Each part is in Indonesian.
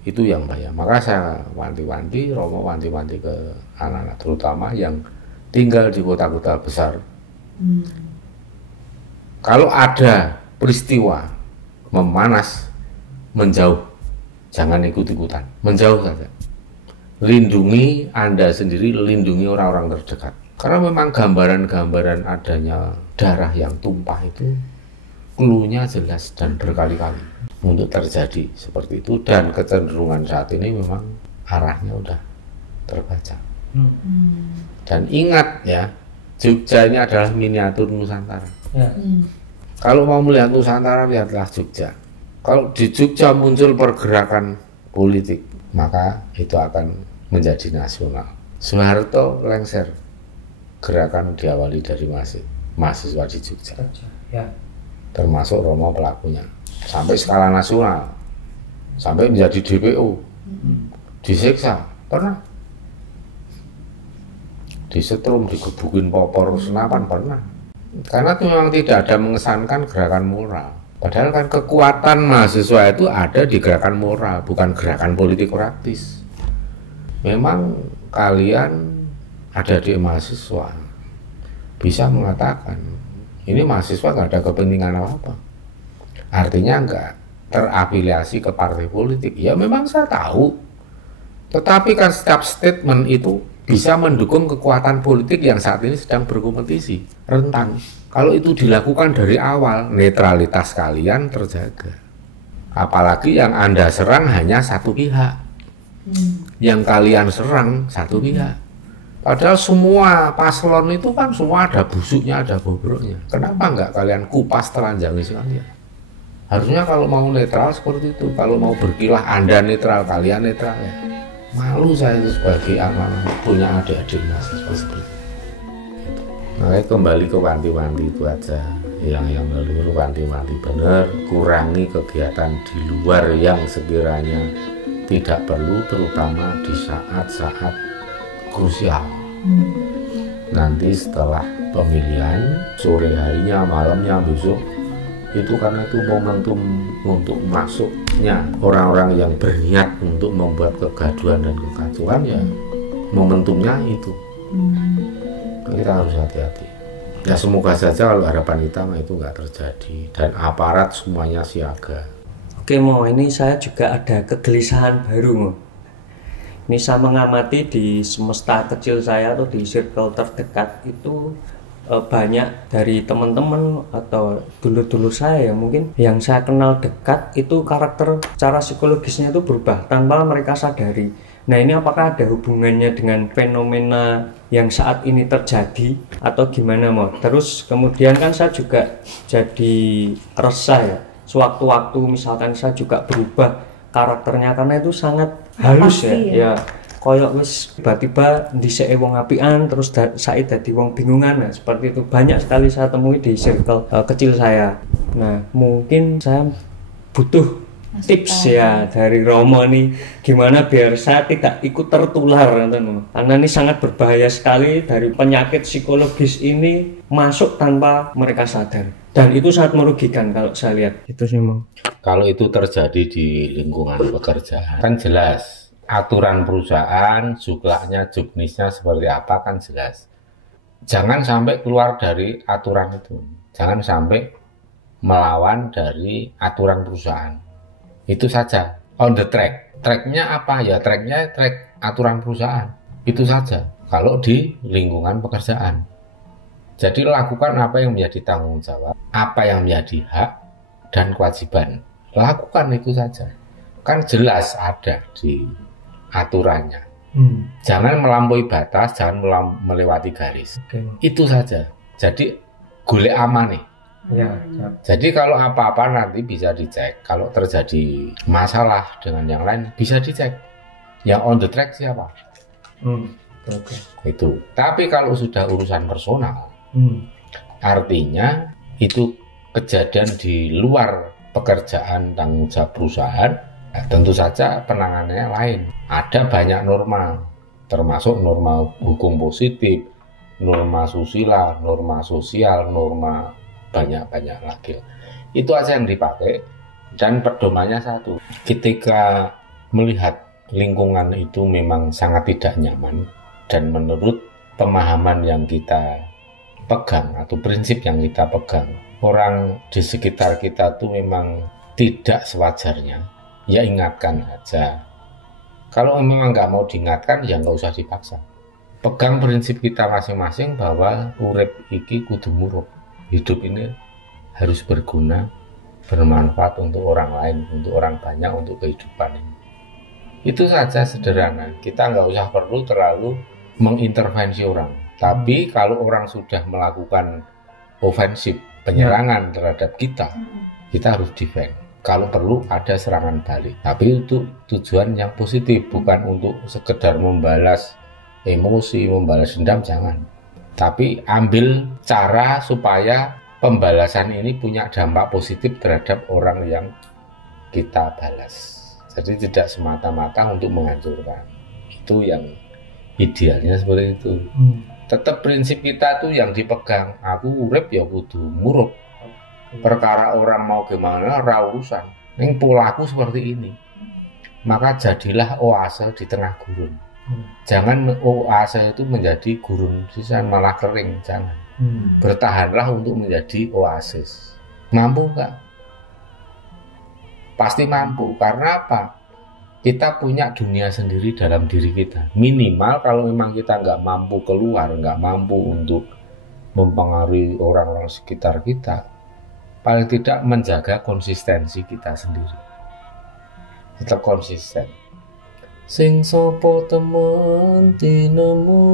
Itu yang bahaya. Maka saya wanti-wanti, Romo wanti-wanti ke anak-anak terutama yang tinggal di kota-kota besar. Kalau ada peristiwa memanas, menjauh, jangan ikut-ikutan, menjauh saja. Lindungi Anda sendiri, lindungi orang-orang terdekat. Karena memang gambaran-gambaran adanya darah yang tumpah itu cluenya jelas dan berkali-kali untuk terjadi seperti itu, dan kecenderungan saat ini memang arahnya udah terbaca. Dan ingat ya, Jogja ini adalah miniatur Nusantara. Kalau mau melihat Nusantara, lihatlah Jogja. Kalau di Jogja muncul pergerakan politik, maka itu akan menjadi nasional. Soeharto lengser, gerakan diawali dari mahasiswa di Jogja, termasuk Romo pelakunya, sampai skala nasional, sampai menjadi DPO, disiksa, pernah, disetrum, digebukin popor senapan, pernah. Karena itu memang tidak ada mengesankan gerakan moral. Padahal kan kekuatan mahasiswa itu ada di gerakan moral, bukan gerakan politik praktis. Memang kalian ada di mahasiswa, bisa mengatakan, ini mahasiswa nggak ada kepentingan apa-apa. Artinya nggak terafiliasi ke partai politik. Ya memang saya tahu. Tetapi kan setiap statement itu bisa mendukung kekuatan politik yang saat ini sedang berkompetisi, rentan. Kalau itu dilakukan dari awal, netralitas kalian terjaga. Apalagi yang Anda serang hanya satu pihak. Yang kalian serang satu pihak. Padahal semua paslon itu kan semua ada busuknya, ada bobroknya. Kenapa nggak kalian kupas telanjangi sekalian? Harusnya kalau mau netral seperti itu. Kalau mau berkilah Anda netral, kalian netral ya. Malu saya itu sebagai anak punya adik-adik mahasiswa seperti itu. Makanya kembali ke wanti-wanti itu aja. Yang melulu wanti-wanti benar, kurangi kegiatan di luar yang sekiranya tidak perlu, terutama di saat-saat krusial. Nanti setelah pemilihan, sore harinya, malamnya, besok, itu karena itu momentum untuk masuknya orang-orang yang berniat untuk membuat kegaduhan dan kekacauan, ya momentumnya itu. Kita harus hati-hati. Ya semoga saja kalau harapan kita itu nggak terjadi dan aparat semuanya siaga. Oke Mo, ini saya juga ada kegelisahan baru Mo. Ini saya mengamati di semesta kecil saya atau di circle terdekat itu banyak dari teman-teman atau dulur-dulur saya yang mungkin yang saya kenal dekat itu karakter secara psikologisnya itu berubah tanpa mereka sadari. Nah ini apakah ada hubungannya dengan fenomena yang saat ini terjadi atau gimana Mo? Terus kemudian kan saya juga jadi resah ya. Sewaktu-waktu misalkan saya juga berubah karakternya karena itu sangat halus ya. Koyok wis tiba-tiba dhisike wong apian terus saya dadi wong bingungan. Nah, seperti itu banyak sekali saya temui di circle kecil saya. Nah, mungkin saya butuh tips ya dari Romo nih gimana biar saya tidak ikut tertular karena ini sangat berbahaya sekali dari penyakit psikologis ini masuk tanpa mereka sadar dan itu sangat merugikan kalau saya lihat itu sih Mo. Kalau itu terjadi di lingkungan pekerjaan kan jelas aturan perusahaan, juknisnya seperti apa kan jelas. Jangan sampai keluar dari aturan itu, jangan sampai melawan dari aturan perusahaan. Itu saja, on the track. Tracknya apa ya? Tracknya track aturan perusahaan. Itu saja, kalau di lingkungan pekerjaan. Jadi lakukan apa yang menjadi tanggung jawab, apa yang menjadi hak dan kewajiban. Lakukan itu saja. Kan jelas ada di aturannya. Jangan melampaui batas, jangan melewati garis. Itu saja. Jadi golek aman nih. Ya. Jadi kalau apa-apa nanti bisa dicek. Kalau terjadi masalah dengan yang lain bisa dicek. Yang on the track siapa? Itu. Tapi kalau sudah urusan personal, artinya itu kejadian di luar pekerjaan tanggung jawab perusahaan. Nah, tentu saja penanganannya lain. Ada banyak norma, termasuk norma hukum positif, norma susila, norma sosial, norma banyak-banyak lagi. Itu aja yang dipakai dan pedomannya satu. Ketika melihat lingkungan itu memang sangat tidak nyaman, dan menurut pemahaman yang kita pegang atau prinsip yang kita pegang, orang di sekitar kita tuh memang tidak sewajarnya, ya ingatkan aja. Kalau memang nggak mau diingatkan, ya nggak usah dipaksa. Pegang prinsip kita masing-masing bahwa urip iki kudu murup. Hidup ini harus berguna, bermanfaat untuk orang lain, untuk orang banyak, untuk kehidupan ini. Itu saja sederhana. Kita nggak usah perlu terlalu mengintervensi orang. Tapi kalau orang sudah melakukan ofensif, penyerangan terhadap kita harus defend. Kalau perlu ada serangan balik. Tapi itu tujuan yang positif, bukan untuk sekedar membalas emosi, membalas dendam, jangan. Tapi ambil cara supaya pembalasan ini punya dampak positif terhadap orang yang kita balas. Jadi tidak semata-mata untuk menghancurkan. Itu yang idealnya seperti itu. Tetap prinsip kita tuh yang dipegang. Aku urip ya kudu murup. Perkara orang mau gimana ora urusan. Ning polaku seperti ini. Maka jadilah oase di tengah gurun. Jangan oase itu menjadi gurun sisan malah kering, jangan. Bertahanlah untuk menjadi oasis. Mampu enggak? Pasti mampu. Karena apa? Kita punya dunia sendiri dalam diri kita. Minimal kalau memang kita nggak mampu keluar, nggak mampu untuk mempengaruhi orang-orang sekitar kita, paling tidak menjaga konsistensi kita sendiri. Tetap konsisten. Sing sopo temen tinemu,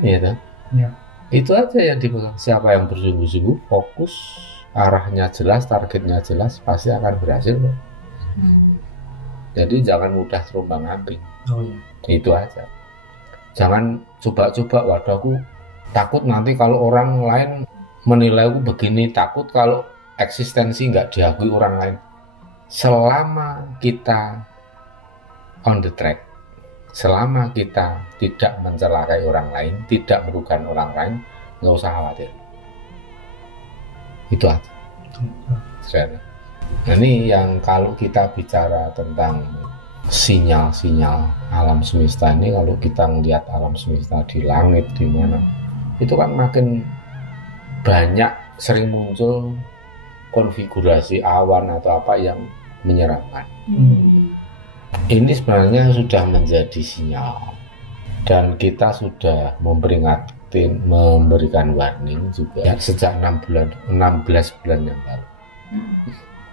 ya, ya. Itu aja yang dipegang. Siapa yang bersungguh-sungguh, fokus, arahnya jelas, targetnya jelas, pasti akan berhasil. Jadi jangan mudah terombang-ambing. Itu aja. Jangan coba-coba, waduh aku takut nanti kalau orang lain menilai aku begini, takut kalau eksistensi nggak diakui orang lain. Selama kita on the track, selama kita tidak mencelakai orang lain, tidak merugikan orang lain, nggak usah khawatir. Itu aja. Nah, ini yang kalau kita bicara tentang sinyal-sinyal alam semesta ini, kalau kita melihat alam semesta di langit di mana, itu kan makin banyak sering muncul konfigurasi awan atau apa yang menyeramkan. Ini sebenarnya sudah menjadi sinyal, dan kita sudah memberikan warning juga sejak 16 bulan yang lalu.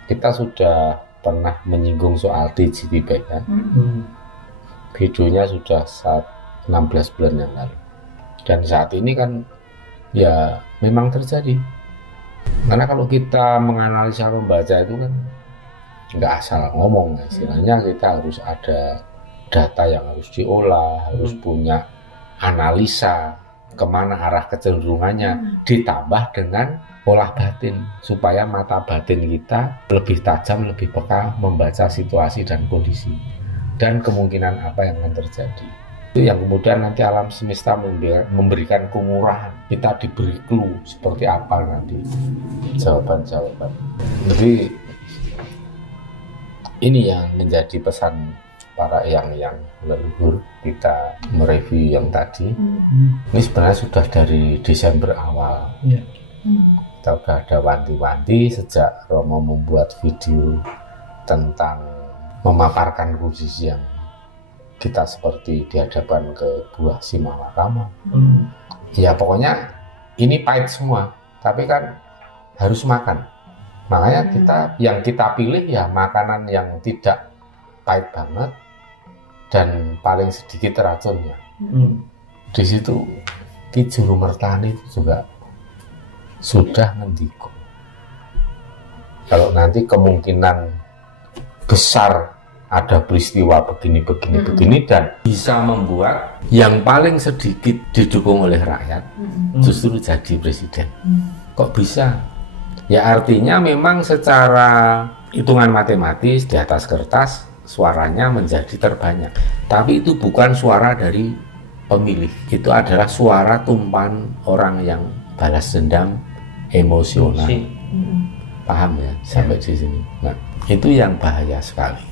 Kita sudah pernah menyinggung soal TGP ya. Videonya sudah 16 bulan yang lalu. Dan saat ini kan ya memang terjadi. Karena kalau kita menganalisa, membaca itu kan nggak asal ngomong, istilahnya kita harus ada data yang harus diolah, harus punya analisa kemana arah kecenderungannya, ditambah dengan olah batin supaya mata batin kita lebih tajam, lebih peka membaca situasi dan kondisi dan kemungkinan apa yang akan terjadi. Itu yang kemudian nanti alam semesta memberikan kemurahan, kita diberi clue seperti apa nanti jawaban-jawaban. Jadi ini yang menjadi pesan para yang leluhur kita mereview yang tadi. Ini sebenarnya sudah dari Desember awal. Kita sudah ada wanti-wanti sejak Romo membuat video tentang memaparkan posisi yang kita seperti dihadapkan ke buah si malakama. Ya pokoknya ini pahit semua, tapi kan harus makan. Makanya yang kita pilih ya makanan yang tidak pahit banget dan paling sedikit racunnya. Di situ Ki Juru Mertani itu juga sudah ngendiko. Kalau nanti kemungkinan besar ada peristiwa begini dan bisa membuat yang paling sedikit didukung oleh rakyat justru jadi presiden. Kok bisa? Ya artinya memang secara hitungan matematis di atas kertas suaranya menjadi terbanyak. Tapi itu bukan suara dari pemilih. Itu adalah suara tumpahan orang yang balas dendam emosional. Paham ya sampai di sini. Nah, itu yang bahaya sekali.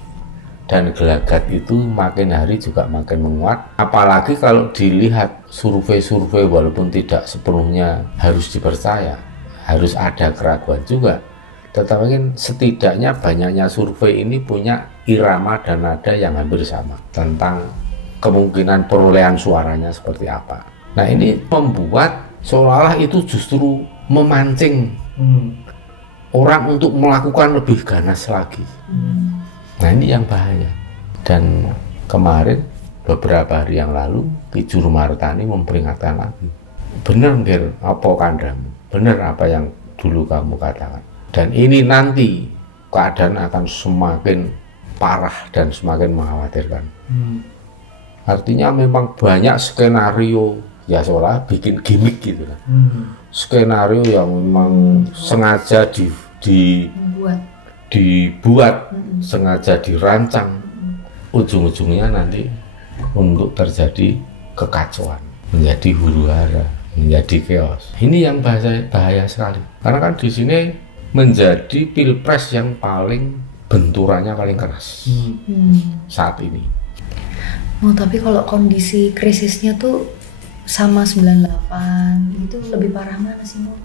Dan gelagat itu makin hari juga makin menguat. Apalagi kalau dilihat survei-survei, walaupun tidak sepenuhnya harus dipercaya, harus ada keraguan juga. Tetapi kan setidaknya banyaknya survei ini punya irama dan nada yang hampir sama tentang kemungkinan perolehan suaranya seperti apa. Nah ini membuat seolah-olah itu justru memancing orang untuk melakukan lebih ganas lagi. Nah ini yang bahaya. Dan kemarin beberapa hari yang lalu Ki Juru Martani memperingatkan lagi, benar Ngir apa kandamu, benar apa yang dulu kamu katakan, dan ini nanti keadaan akan semakin parah dan semakin mengkhawatirkan. Artinya memang banyak skenario, ya seolah bikin gimmick gitu kan. Skenario yang memang sengaja dibuat, sengaja dirancang, ujung-ujungnya nanti untuk terjadi kekacauan, menjadi huru-hara, menjadi chaos. Ini yang bahaya sekali. Karena kan di sini menjadi pilpres yang paling benturannya paling keras saat ini. Oh, tapi kalau kondisi krisisnya tuh sama 98 itu lebih parah mana sih, Mo?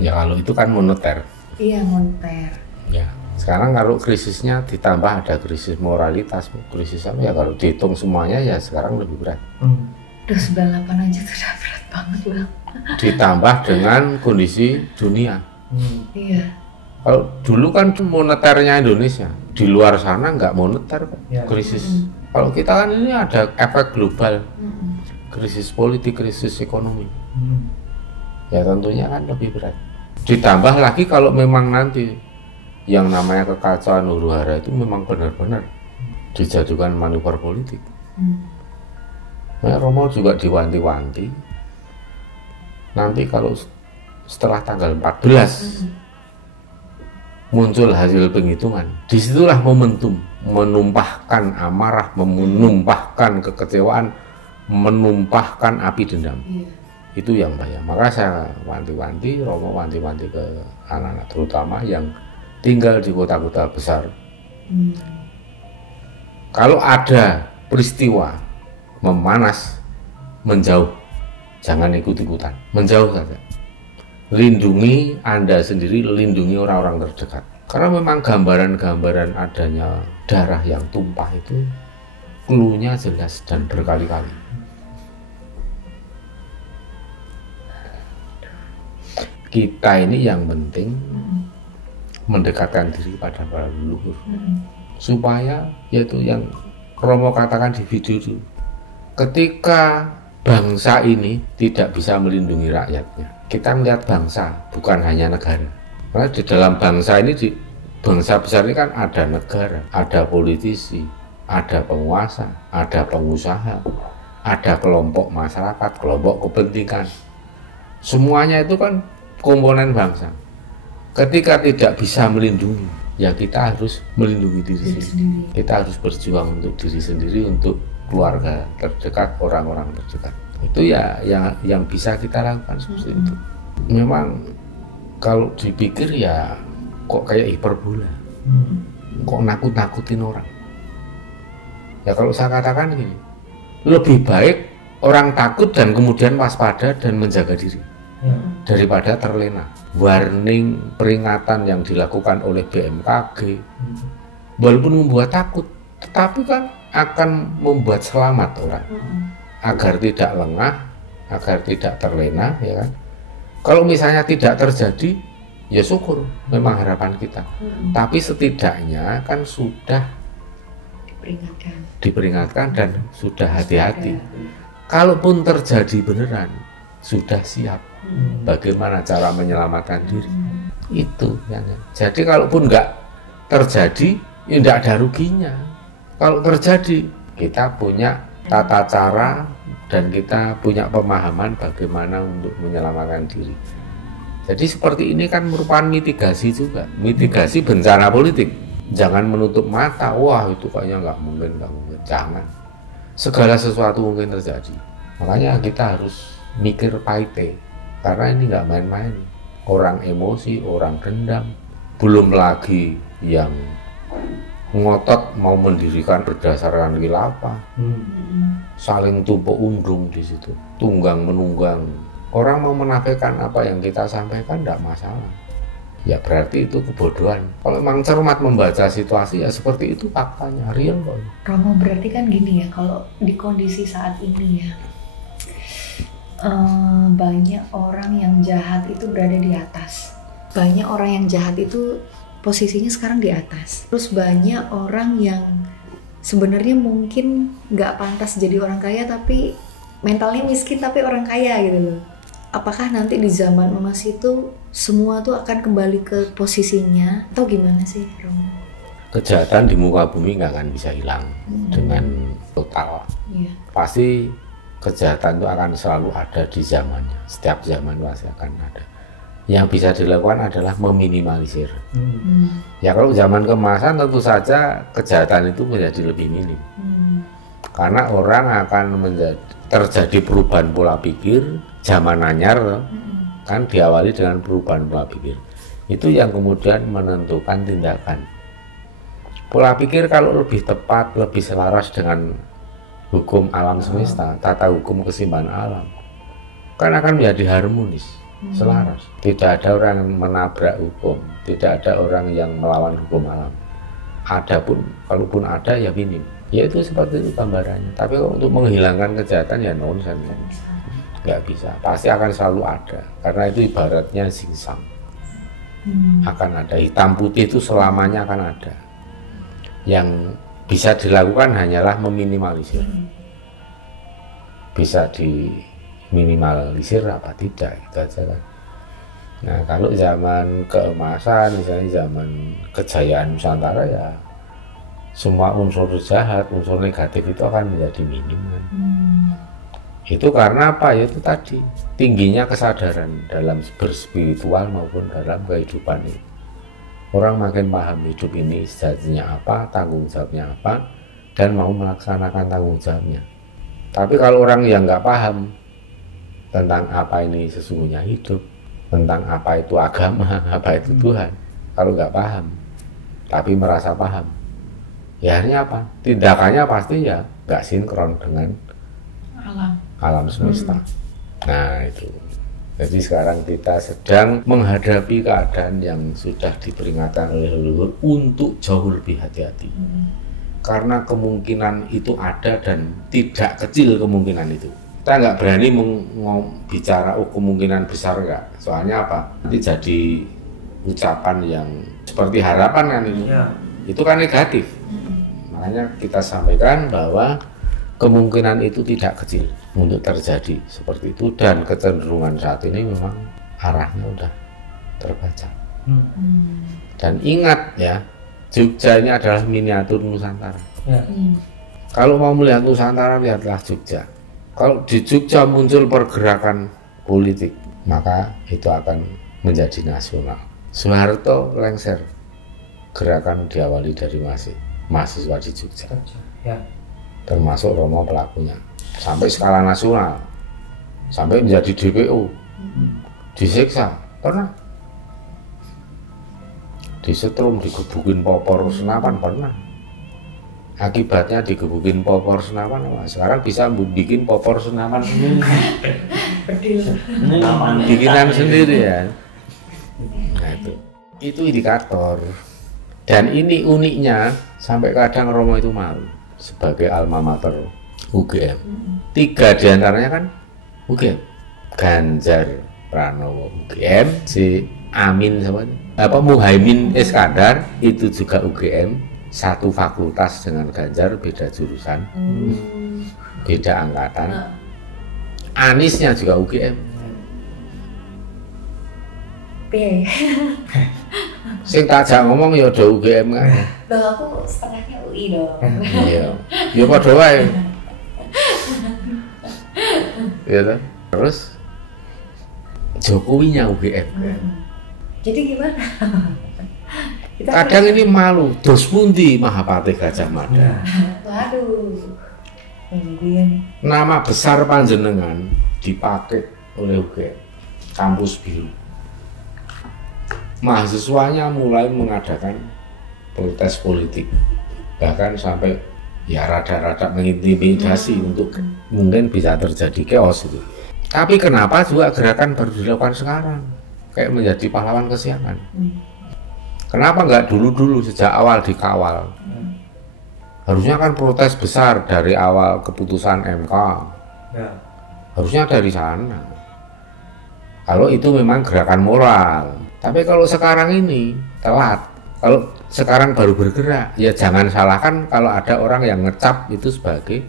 Ya kalau itu kan moneter. Iya, moneter. Ya, sekarang kalau krisisnya ditambah ada krisis moralitas, krisis apa ya, kalau dihitung semuanya ya sekarang lebih berat. Udah 98 aja tuh udah berat banget Bang. Ditambah dengan kondisi dunia. Iya. Kalau dulu kan moneternya Indonesia, di luar sana nggak moneter krisis. Kalau kita kan ini ada efek global, krisis politik, krisis ekonomi. Ya tentunya kan lebih berat. Ditambah lagi kalau memang nanti yang namanya kekacauan huru-hara itu memang benar-benar dijadikan manuver politik. Nah, Romo juga diwanti-wanti nanti kalau setelah tanggal 14 muncul hasil penghitungan, disitulah momentum menumpahkan amarah, menumpahkan kekecewaan, menumpahkan api dendam. Itu yang bahaya. Maka saya wanti-wanti, Romo wanti-wanti ke anak-anak terutama yang tinggal di kota-kota besar. Kalau ada peristiwa memanas, menjauh, jangan ikut-ikutan, menjauh saja. Lindungi Anda sendiri, lindungi orang-orang terdekat. Karena memang gambaran-gambaran adanya darah yang tumpah itu clue-nya jelas dan berkali-kali. Kita ini yang penting mendekatkan diri pada para leluhur, supaya yaitu yang Romo katakan di video itu, ketika bangsa ini tidak bisa melindungi rakyatnya, kita melihat bangsa bukan hanya negara. Karena di dalam bangsa ini, di bangsa besar ini kan ada negara, ada politisi, ada penguasa, ada pengusaha, ada kelompok masyarakat, kelompok kepentingan. Semuanya itu kan komponen bangsa. Ketika tidak bisa melindungi, ya kita harus melindungi diri sendiri. Kita harus berjuang untuk diri sendiri, untuk keluarga terdekat, orang-orang terdekat. Itu ya yang bisa kita lakukan seperti itu. Memang kalau dipikir ya kok kayak hiperbola, kok nakut-nakutin orang. Ya kalau saya katakan gini, lebih baik orang takut dan kemudian waspada dan menjaga diri, daripada terlena. Warning, peringatan yang dilakukan oleh BMKG walaupun membuat takut, tetapi kan akan membuat selamat orang, agar tidak lengah, agar tidak terlena, ya kan. Kalau misalnya tidak terjadi, ya syukur, memang harapan kita. Tapi setidaknya kan sudah diperingatkan dan sudah hati-hati. Kalaupun terjadi beneran, sudah siap bagaimana cara menyelamatkan diri. Itu ya. Jadi kalaupun nggak terjadi, ya nggak ada ruginya. Kalau terjadi, kita punya tata cara dan kita punya pemahaman bagaimana untuk menyelamatkan diri. Jadi seperti ini kan merupakan mitigasi juga, mitigasi bencana politik. Jangan menutup mata, wah itu kayaknya nggak mungkin, jangan. Segala sesuatu mungkin terjadi. Makanya kita harus mikir paite, karena ini nggak main-main. Orang emosi, orang dendam, belum lagi yang ngotot mau mendirikan berdasarkan khilafah, saling tumpuk undung di situ, tunggang menunggang. Orang mau menafikan apa yang kita sampaikan tidak masalah. Ya berarti itu kebodohan. Kalau memang cermat membaca situasi ya seperti itu faktanya, real kok. Romo, berarti kan gini ya, kalau di kondisi saat ini ya, banyak orang yang jahat itu berada di atas. Banyak orang yang jahat itu posisinya sekarang di atas. Terus banyak orang yang sebenarnya mungkin nggak pantas jadi orang kaya tapi mentalnya miskin tapi orang kaya gitu loh. Apakah nanti di zaman emas itu semua tuh akan kembali ke posisinya atau gimana sih, Romo? Kejahatan di muka bumi nggak akan bisa hilang dengan total. Iya. Pasti kejahatan itu akan selalu ada di zamannya. Setiap zaman pasti akan ada. Yang bisa dilakukan adalah meminimalisir. Ya kalau zaman keemasan tentu saja kejahatan itu menjadi lebih minim. Karena orang akan terjadi perubahan pola pikir. Zaman anyar kan diawali dengan perubahan pola pikir. Itu yang kemudian menentukan tindakan. Pola pikir kalau lebih tepat, lebih selaras dengan hukum alam semesta, tata hukum keseimbangan alam, kan akan menjadi harmonis. Selaras. Tidak ada orang yang menabrak hukum, tidak ada orang yang melawan hukum alam. Adapun, kalaupun ada ya minim. Ya itu seperti itu gambarannya. Tapi kalau untuk menghilangkan kejahatan ya nonsen, nggak bisa. Pasti akan selalu ada. Karena itu ibaratnya singsang. Akan ada hitam putih itu selamanya akan ada. Yang bisa dilakukan hanyalah meminimalisir. Bisa minimalisir apa tidak, itu aja kan. Nah kalau zaman keemasan, misalnya zaman kejayaan Nusantara ya semua unsur jahat, unsur negatif itu akan menjadi minim kan. Itu karena apa? Ya itu tadi tingginya kesadaran dalam berspiritual maupun dalam kehidupan ini. Orang makin paham hidup ini sejatinya apa, tanggung jawabnya apa, dan mau melaksanakan tanggung jawabnya. Tapi kalau orang yang nggak paham tentang apa ini sesungguhnya hidup, tentang apa itu agama, apa itu Tuhan, kalau nggak paham, tapi merasa paham, ya akhirnya apa? Tindakannya pasti ya nggak sinkron dengan alam semesta. Nah itu. Jadi sekarang kita sedang menghadapi keadaan yang sudah diperingatkan oleh leluhur untuk jauh lebih hati-hati. Karena kemungkinan itu ada dan tidak kecil kemungkinan itu. Kita nggak berani bicara kemungkinan besar nggak, soalnya apa? Nanti jadi ucapan yang seperti harapan kan ini, itu kan negatif. Makanya kita sampaikan bahwa kemungkinan itu tidak kecil untuk terjadi seperti itu, dan kecenderungan saat ini memang arahnya udah terbaca. Dan ingat ya, Jogja ini adalah miniatur Nusantara. Kalau mau melihat Nusantara, lihatlah Jogja. Kalau di Jogja muncul pergerakan politik, maka itu akan menjadi nasional. Soeharto lengser, gerakan diawali dari mahasiswa di Jogja, termasuk Romo pelakunya, sampai skala nasional, sampai menjadi DPO, disiksa, pernah, disetrum, digebukin popor senapan, pernah. Akibatnya digebukin popor senapan, sekarang bisa bikin popor senapan sendiri, bikinan sendiri ya. Nah itu indikator. Dan ini uniknya, sampai kadang Romo itu malu sebagai alma mater UGM. 3 diantaranya kan UGM, Ganjar Pranowo UGM, si Amin Muhaimin Iskandar itu juga UGM. Satu fakultas dengan Ganjar, beda jurusan, beda angkatan. Anisnya juga UGM. Sing tajak ngomong ya udah UGM kan. Loh aku setengahnya UI dong. Iya. Ya padha wae. Ya kan? Terus Jokowinya UGM. Jadi gimana? Kadang ini malu, dos pundi Mahapatih Gajah Mada. Waduh. Nama besar panjenengan dipakai oleh UGM, kampus biru. Mahasiswanya mulai mengadakan protes politik bahkan sampai ya rada-rada mengintimidasi untuk mungkin bisa terjadi chaos itu. Tapi kenapa juga gerakan baru dilakukan sekarang, kayak menjadi pahlawan kesiangan? Kenapa nggak dulu-dulu sejak awal dikawal? Harusnya kan protes besar dari awal keputusan MK. Ya. Harusnya dari sana. Kalau itu memang gerakan moral. Tapi kalau sekarang ini telat. Kalau sekarang baru bergerak, ya jangan salahkan kalau ada orang yang ngecap itu sebagai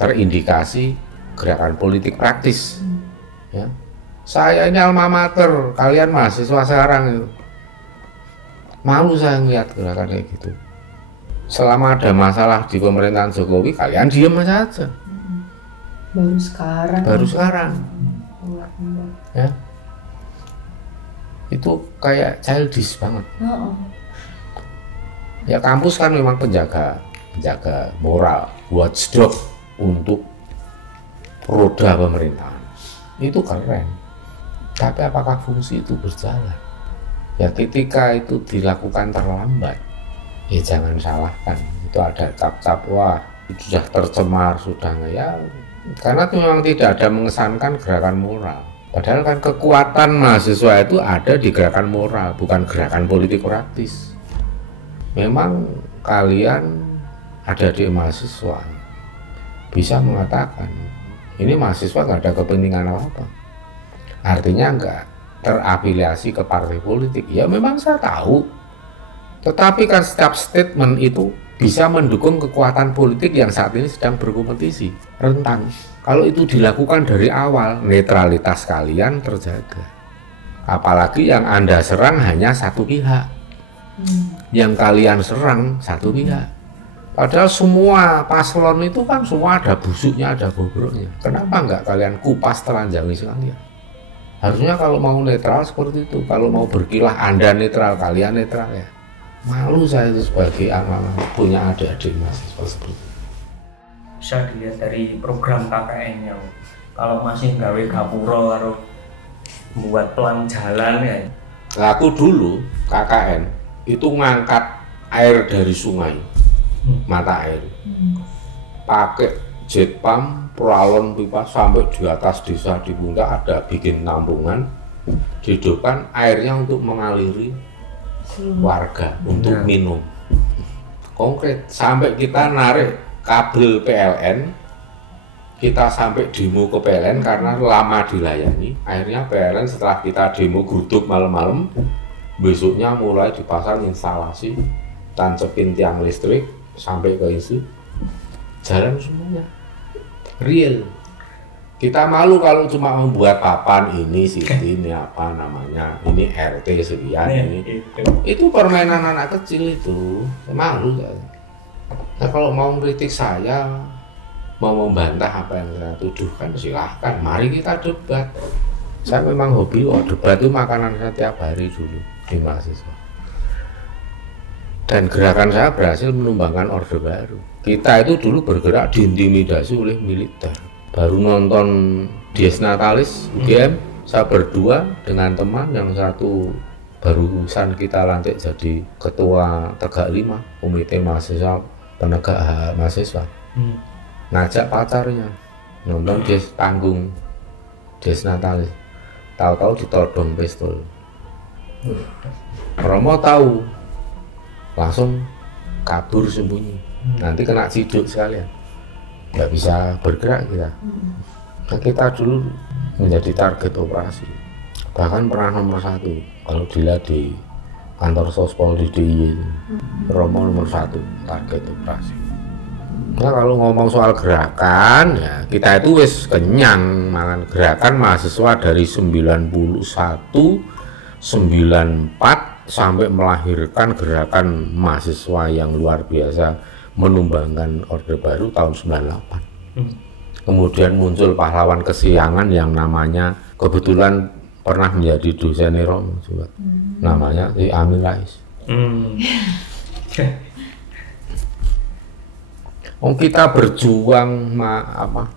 terindikasi gerakan politik praktis. Ya. Saya ini alma mater, kalian mahasiswa sekarang itu. Malu saya ngeliat gerakan kayak gitu. Selama ada masalah di pemerintahan Jokowi, kalian diem saja. Baru sekarang. Ya. Itu kayak childish banget. Ya kampus kan memang penjaga moral, watchdog untuk roda pemerintahan. Itu keren. Tapi apakah fungsi itu berjalan? Ya ketika itu dilakukan terlambat, ya jangan salahkan. Itu ada cap-cap, wah itu sudah tercemar, sudah ya. Karena itu memang tidak ada mengesankan gerakan moral. Padahal kan kekuatan mahasiswa itu ada di gerakan moral, bukan gerakan politik praktis. Memang kalian ada di mahasiswa bisa mengatakan ini mahasiswa nggak ada kepentingan apa-apa, artinya nggak terafiliasi ke partai politik. Ya memang saya tahu, tetapi kan setiap statement itu bisa mendukung kekuatan politik yang saat ini sedang berkompetisi rentan. Kalau itu dilakukan dari awal, netralitas kalian terjaga. Apalagi yang Anda serang hanya satu pihak, yang kalian serang satu pihak. Padahal semua paslon itu kan semua ada busuknya, ada bobroknya. Kenapa nggak kalian kupas telanjangi sekalian? Harusnya kalau mau netral seperti itu. Kalau mau berkilah Anda netral, kalian netral ya. Malu saya itu sebagai anak punya adik-adik mahasiswa seperti itu. Bisa dilihat dari program KKN-nya. Kalau masih gawe gapura karo buat pelang jalan ya. Aku dulu KKN itu ngangkat air dari sungai, mata air, pakai jet pump, peralon pipa sampai di atas desa di puncak ada bikin tampungan, dihidupkan airnya untuk mengaliri warga untuk minum. Konkret sampai kita narik kabel PLN, kita sampai demo ke PLN karena lama dilayani. Akhirnya PLN setelah kita demo geruduk malam-malam, besoknya mulai dipasang instalasi, tancepin tiang listrik sampai ke isu, jalan semuanya real. Kita malu kalau cuma membuat papan ini ini apa namanya, ini RT sekian ini. Itu permainan anak kecil itu, malu saya. Nah kalau mau kritik saya, mau membantah apa yang saya tuduhkan silahkan, mari kita debat. Saya memang hobi debat, itu makanan saya tiap hari dulu di mahasiswa. Dan gerakan saya berhasil menumbangkan Orde Baru. Kita itu dulu bergerak diintimidasi oleh militer. Baru nonton Dies Natalis UGM, saya berdua dengan teman yang satu barusan kita lantik jadi ketua Tegak 5 Komite Mahasiswa Penegak Hak Mahasiswa. Ngajak pacarnya nonton panggung Dies Natalis, tahu-tahu ditodong pistol. Romo tahu, langsung kabur sembunyi. Nanti kena ciduk sekalian, nggak bisa bergerak kita. Nah, kita dulu menjadi target operasi, bahkan pernah nomor 1 kalau dilihat di kantor Sospol di DIY, Romo nomor 1 target operasi. Nah kalau ngomong soal gerakan ya kita itu wis kenyang mangan gerakan mahasiswa dari 91, 94 sampai melahirkan gerakan mahasiswa yang luar biasa menumbangkan Orde Baru tahun 98. Kemudian muncul pahlawan kesiangan yang namanya kebetulan pernah menjadi dosen Romo juga, namanya si Amin Rais. Kita berjuang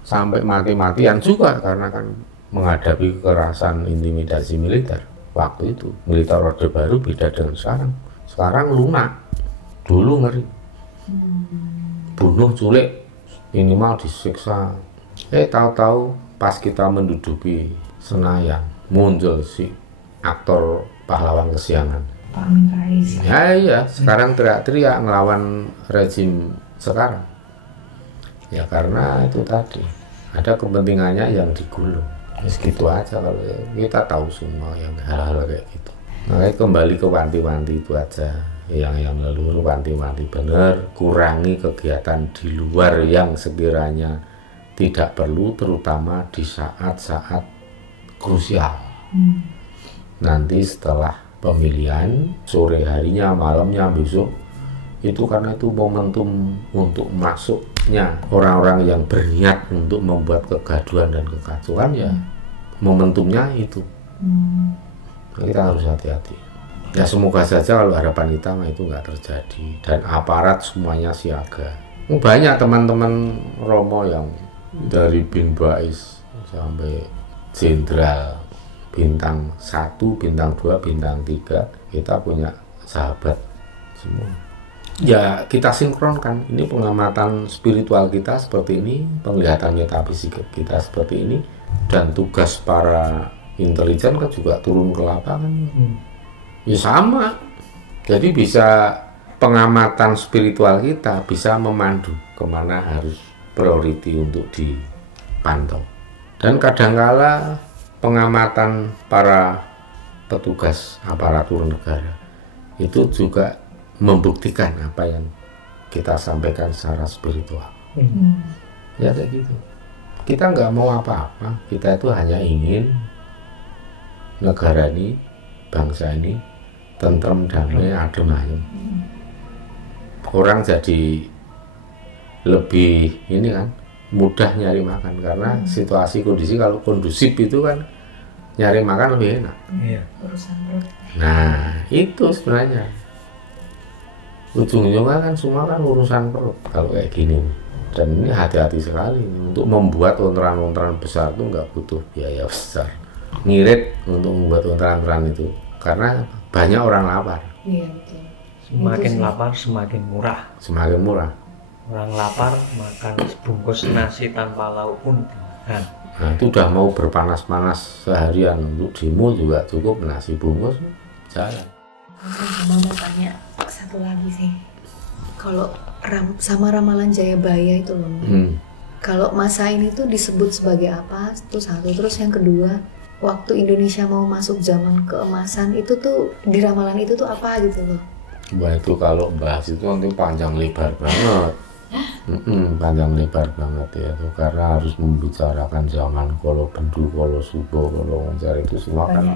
sampai mati-matian juga karena kan menghadapi kekerasan intimidasi militer. Waktu itu militer Orde Baru beda dengan sekarang. Sekarang lunak, dulu ngeri. Bunuh, culik, minimal disiksa. Tahu-tahu pas kita menduduki Senayan, muncul si aktor pahlawan kesiangan. Pak Amin Rais. Ya iya, sekarang teriak-teriak ngelawan rezim sekarang. Ya karena itu tadi, ada kepentingannya yang digulung. Segitu aja, kalau kita tahu semua yang hal-hal kayak gitu. Makanya kembali ke wanti-wanti itu aja, yang leluhur wanti-wanti benar, kurangi kegiatan di luar yang sekiranya tidak perlu, terutama di saat-saat krusial. Nanti setelah pemilihan, sore harinya, malamnya, besok, itu karena itu momentum untuk masuknya orang-orang yang berniat untuk membuat kegaduhan dan kekacauan, ya momentumnya itu. Kita harus hati-hati. Ya semoga saja kalau harapan kita itu nggak terjadi, dan aparat semuanya siaga. Banyak teman-teman Romo yang dari Bin Bais sampai Jenderal bintang 1, bintang 2, bintang 3, kita punya sahabat semua. Ya kita sinkronkan, ini pengamatan spiritual kita seperti ini, penglihatan metafisik kita seperti ini, dan tugas para intelijen kan juga turun ke lapangan. Ya sama, jadi bisa pengamatan spiritual kita bisa memandu kemana harus priority untuk dipantau. Dan kadangkala pengamatan para petugas aparatur negara itu juga membuktikan apa yang kita sampaikan secara spiritual. Ya kayak gitu. Kita nggak mau apa-apa, kita itu hanya ingin negara ini, bangsa ini tentrem, damai, adem ayem. Orang jadi lebih ini kan, mudah nyari makan karena situasi kondisi kalau kondusif itu kan nyari makan lebih enak. Urusan perut. Nah itu sebenarnya ujung-ujungnya kan semua kan urusan perut kalau kayak gini. Dan ini hati-hati sekali untuk membuat ontran-ontran besar itu nggak butuh biaya besar. Ngirit untuk membuat ontran-ontran itu karena banyak orang lapar. Iya betul. Semakin lapar semakin murah. Semakin murah. Orang lapar makan sebungkus nasi tanpa lauk pun tahan. Nah itu udah mau berpanas-panas seharian, untuk demo juga cukup nasi bungkus jalan. Sama mau tanya satu lagi sih, kalau sama ramalan Jayabaya itu loh, kalau masa ini tuh disebut sebagai apa? Itu satu, terus yang kedua, waktu Indonesia mau masuk zaman keemasan itu tuh di ramalan itu tuh apa gitu loh? Wah itu kalau bahas itu nanti panjang lebar banget. Panjang lebar banget ya itu, karena harus membicarakan zaman Kolo Bendu, Kolo Subo, Kolo Ngoncar itu semua kan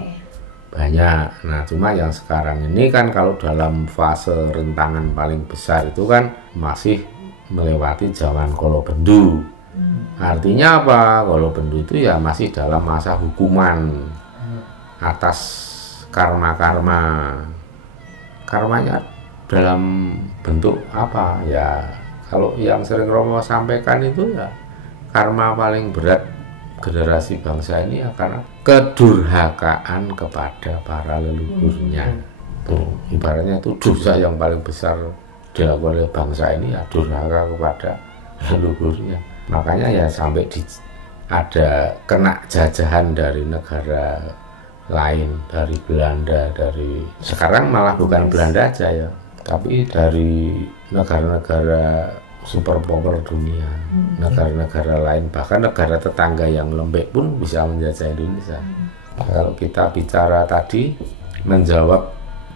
banyak. Nah cuma yang sekarang ini kan kalau dalam fase rentangan paling besar itu kan masih melewati zaman Kolo Bendu. Artinya apa? Kolo Bendu itu ya masih dalam masa hukuman atas karma-karma. Karmanya dalam bentuk apa ya? Kalau yang sering Romo sampaikan itu ya karma paling berat generasi bangsa ini ya karena kedurhakaan kepada para leluhurnya. Tuh, ibaratnya itu dosa yang paling besar dilakukan oleh bangsa ini ya durhaka kepada leluhurnya. Makanya ya sampai ada kena jajahan dari negara lain, dari Belanda, dari sekarang malah bukan Belanda aja ya, tapi dari negara-negara superpower dunia, negara-negara lain, bahkan negara tetangga yang lembek pun bisa menjajah Indonesia. Kalau kita bicara tadi menjawab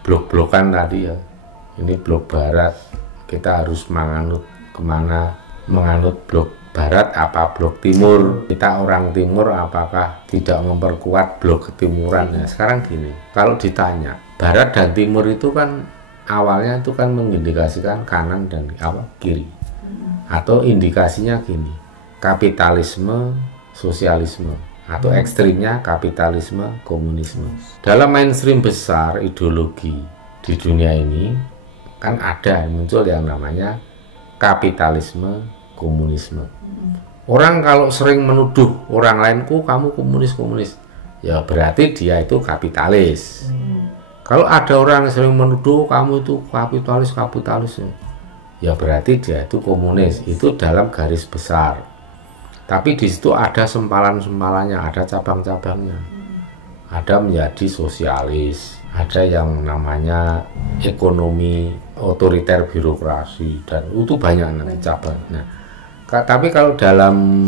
blok-blokan tadi ya, ini blok barat, kita harus menganut kemana? Menganut blok barat apa blok timur? Kita orang timur apakah tidak memperkuat blok ketimuran? Ya sekarang gini, kalau ditanya barat dan timur itu kan awalnya itu kan mengindikasikan kanan dan kiri, atau indikasinya gini, kapitalisme, sosialisme, atau ekstrimnya kapitalisme, komunisme. Dalam mainstream besar ideologi di dunia ini kan ada muncul yang namanya kapitalisme, komunisme. Orang kalau sering menuduh orang lain, kok kamu komunis, ya berarti dia itu kapitalis. Kalau ada orang yang sering menuduh kamu itu kapitalis, ya berarti dia itu komunis. Itu dalam garis besar. Tapi di situ ada sempalan-sempalannya, ada cabang-cabangnya. Ada menjadi sosialis, ada yang namanya ekonomi otoriter birokrasi, dan itu banyak nanti cabang. Nah, tapi kalau dalam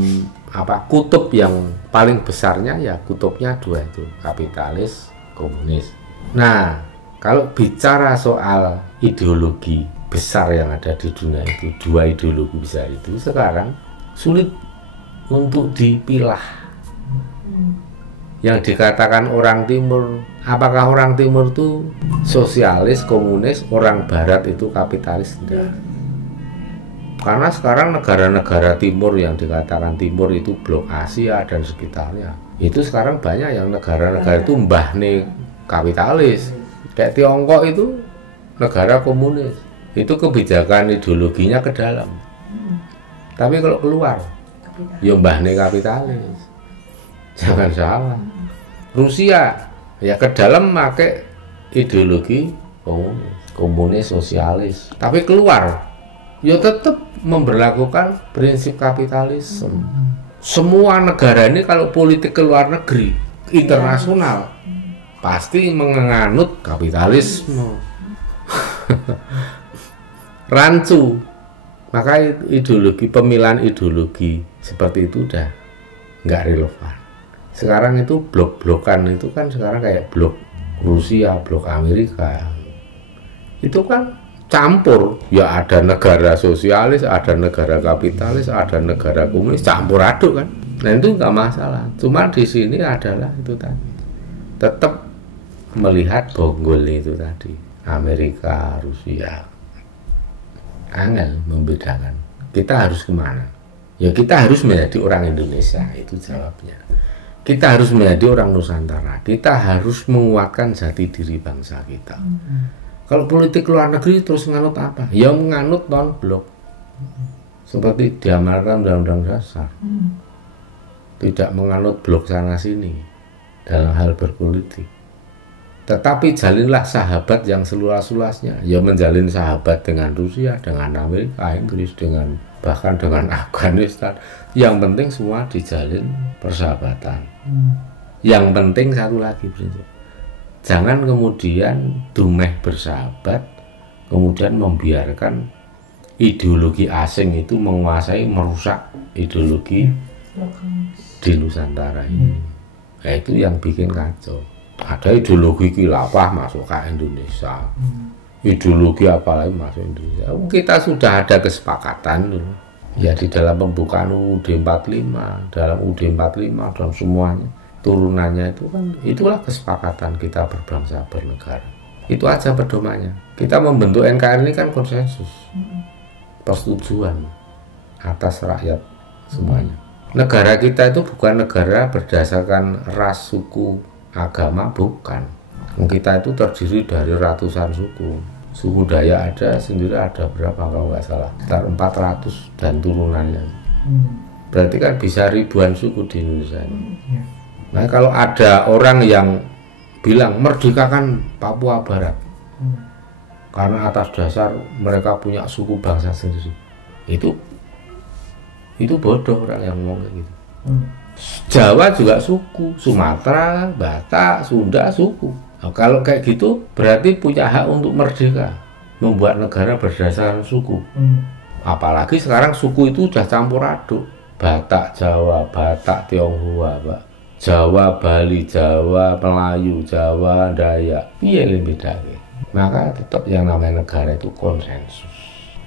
kutub yang paling besarnya ya kutubnya dua itu, kapitalis, komunis. Nah, kalau bicara soal ideologi besar yang ada di dunia itu, dua ideologi besar itu sekarang sulit untuk dipilah. Yang dikatakan orang timur, apakah orang timur itu sosialis, komunis, orang barat itu kapitalis? Tidak. Karena sekarang negara-negara timur yang dikatakan timur itu blok Asia dan sekitarnya, itu sekarang banyak yang negara-negara itu mbahne kapitalis. Kayak Tiongkok itu negara komunis, itu kebijakan ideologinya ke dalam. Tapi kalau keluar, ya mbahne kapitalis. Jangan salah. Rusia ya ke dalam pakai ideologi komunis, sosialis. Tapi keluar ya tetap memberlakukan prinsip kapitalisme. Semua negara ini kalau politik ke luar negeri, internasional, pasti menganut kapitalisme. Rancu. Maka ideologi, pemilihan ideologi seperti itu udah nggak relevan. Sekarang itu blok-blokan itu kan sekarang kayak blok Rusia, blok Amerika. Itu kan campur. Ya ada negara sosialis, ada negara kapitalis, ada negara komunis, campur aduk kan. Nah itu nggak masalah. Cuma di sini adalah itu tadi. Tetap melihat bonggol itu tadi. Amerika, Rusia. Angel membedakan. Kita harus kemana? Ya kita harus menjadi orang Indonesia, itu jawabnya. Kita harus menjadi orang Nusantara. Kita harus menguatkan jati diri bangsa kita. Kalau politik luar negeri terus nganut apa? Ya menganut non-blok. Seperti diamalkan Undang-Undang Dasar. Tidak menganut blok sana sini dalam hal berpolitik. Tetapi jalinlah sahabat yang seluas-luasnya. Ya menjalin sahabat dengan Rusia, dengan Amerika, Inggris, dengan bahkan dengan Afghanistan. Yang penting semua dijalin persahabatan. Yang penting satu lagi prinsip. Jangan kemudian dumeh bersahabat, kemudian membiarkan ideologi asing itu menguasai, merusak ideologi di Nusantara ini. Nah, itu yang bikin kacau. Ada ideologi khilafah masuk ke Indonesia, ideologi apalagi masuk Indonesia. Kita sudah ada kesepakatan dulu. Ya di dalam pembukaan UUD 45, dalam UUD 45 dan semuanya turunannya itu kan itulah kesepakatan kita berbangsa bernegara. Itu aja pedomannya. Kita membentuk NKRI ini kan konsensus, persetujuan atas rakyat semuanya. Negara kita itu bukan negara berdasarkan ras, suku, agama, bukan. Kita itu terdiri dari ratusan suku. Suku Dayak ada sendiri ada berapa kalau nggak salah, sekitar 400 dan turunannya. Berarti kan bisa ribuan suku di Indonesia ini. Nah kalau ada orang yang bilang merdekakan Papua Barat karena atas dasar mereka punya suku bangsa sendiri, itu bodoh orang yang ngomong kayak gitu. Jawa juga suku, Sumatera, Batak, Sunda suku. Nah, kalau kayak gitu berarti punya hak untuk merdeka, membuat negara berdasarkan suku. Apalagi sekarang suku itu sudah campur aduk, Batak Jawa, Batak Tionghoa, Pak. Jawa Bali, Jawa Melayu, Jawa Dayak, iya lebih dari. Maka tetap yang namanya negara itu konsensus.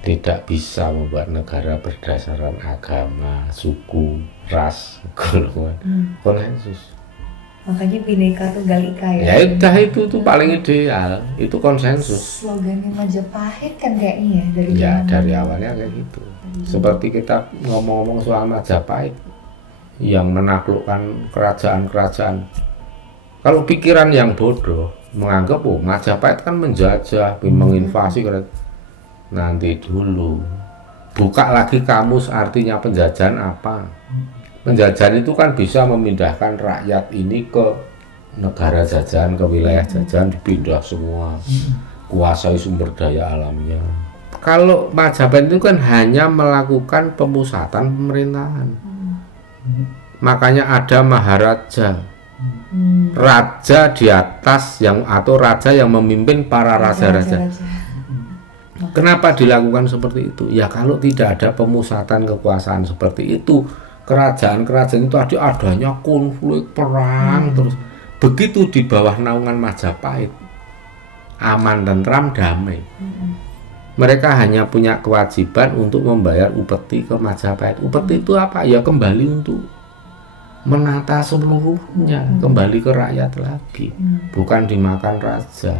Tidak bisa membuat negara berdasarkan agama, suku, ras, golongan. Konsensus. Makanya Bhinneka Tunggal Ika ya. Ya udah itu tuh paling ideal, itu konsensus. Slogannya Majapahit kan kayaknya ya dari dari awalnya kayak gitu. Seperti kita ngomong-ngomong soal Majapahit yang menaklukkan kerajaan-kerajaan. Kalau pikiran yang bodoh menganggap Majapahit kan menjajah, menginvasi nanti dulu. Buka lagi kamus artinya penjajahan apa. Penjajahan itu kan bisa memindahkan rakyat ini ke negara jajahan, ke wilayah jajahan, dipindah semua, kuasai sumber daya alamnya. Kalau Majapahit itu kan hanya melakukan pemusatan pemerintahan. Makanya ada Maharaja, raja di atas yang atau raja yang memimpin para raja-raja. Kenapa dilakukan seperti itu? Ya kalau tidak ada pemusatan kekuasaan seperti itu, kerajaan-kerajaan itu adanya konflik, perang terus. Begitu di bawah naungan Majapahit, aman, tentram, damai. Mereka hanya punya kewajiban untuk membayar upeti ke Majapahit. Upeti itu apa? Ya kembali untuk menata seluruhnya, kembali ke rakyat lagi, bukan dimakan raja.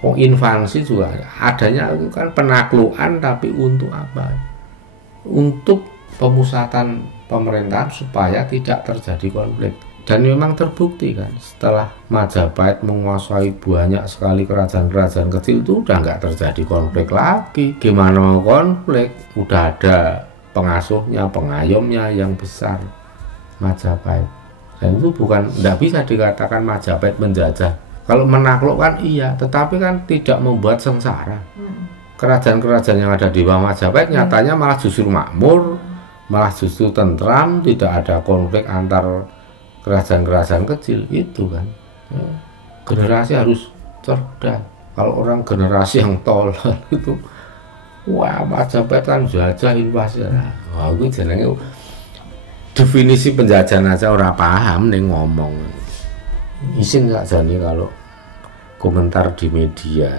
Oh, invasi juga adanya kan penaklukan, tapi untuk apa? Untuk pemusatan pemerintahan supaya tidak terjadi konflik. Dan memang terbukti kan, setelah Majapahit menguasai banyak sekali kerajaan-kerajaan kecil itu udah nggak terjadi konflik lagi. Gimana mau konflik? Udah ada pengasuhnya, pengayomnya yang besar, Majapahit. Dan itu nggak bisa dikatakan Majapahit menjajah. Kalau menaklukkan iya, tetapi kan tidak membuat sengsara. Kerajaan-kerajaan yang ada di bawah Majapahit nyatanya malah justru makmur, malah justru tentram, tidak ada konflik antar kerajaan-kerajaan kecil itu kan. Generasi harus cerdas. Kalau orang generasi yang tolol itu, wah Majapahit kan jajah invasi. Wah itu jenenge definisi penjajahan aja orang paham nih ngomong. Isin saja nih kalau komentar di media.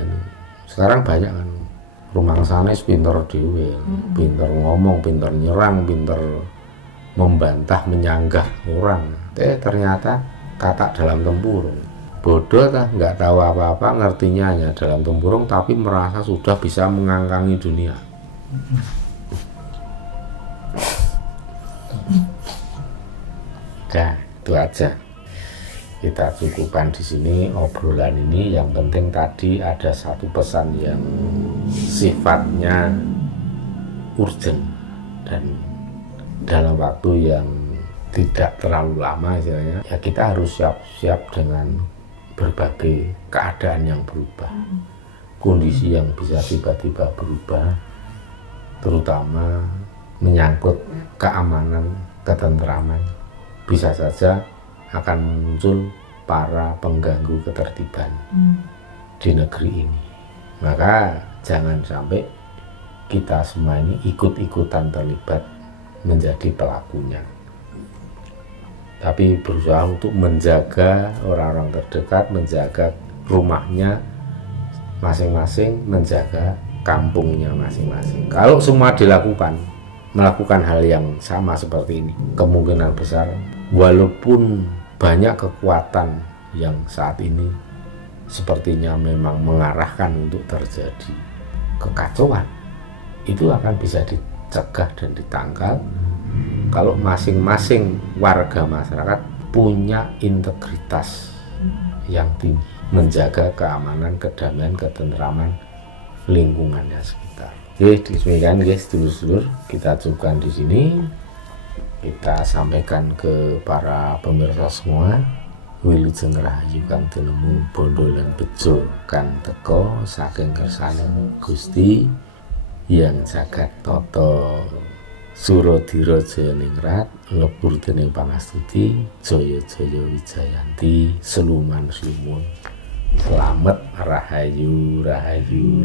Sekarang banyak kan rumah sanes pinter dewe, pinter ngomong, pinter nyerang, pinter membantah, menyanggah orang. Ternyata kata dalam tempurung. Bodoh tah, nggak tahu apa-apa, ngertinya hanya dalam tempurung, tapi merasa sudah bisa mengangkangi dunia. Nah, itu aja. Kita cukupkan di sini obrolan ini. Yang penting tadi ada satu pesan yang sifatnya urgent dan dalam waktu yang tidak terlalu lama istilahnya. Ya kita harus siap-siap dengan berbagai keadaan yang berubah, kondisi yang bisa tiba-tiba berubah, terutama menyangkut keamanan, ketentraman. Bisa saja akan muncul para pengganggu ketertiban di negeri ini. Maka jangan sampai kita semua ini ikut-ikutan terlibat menjadi pelakunya, tapi berusaha untuk menjaga orang-orang terdekat, menjaga rumahnya masing-masing, menjaga kampungnya masing-masing. Kalau semua melakukan hal yang sama seperti ini, kemungkinan besar walaupun banyak kekuatan yang saat ini sepertinya memang mengarahkan untuk terjadi kekacauan, itu akan bisa dicegah dan ditangkal kalau masing-masing warga masyarakat punya integritas yang tinggi, menjaga keamanan, kedamaian, ketentraman lingkungannya sekitar. Oke, demikian guys, dulur-dulur, kita cukupkan di sini. Kita sampaikan ke para pemirsa semua, wilujeng rahayu kang tinemu bondo lan bejo kang teka saking kersane Gusti yang jagat tata. Suradira Jayaningrat lebur dening pangastuti, jaya-jaya wijayanti, seluman slumun. Selamat rahayu rahayu.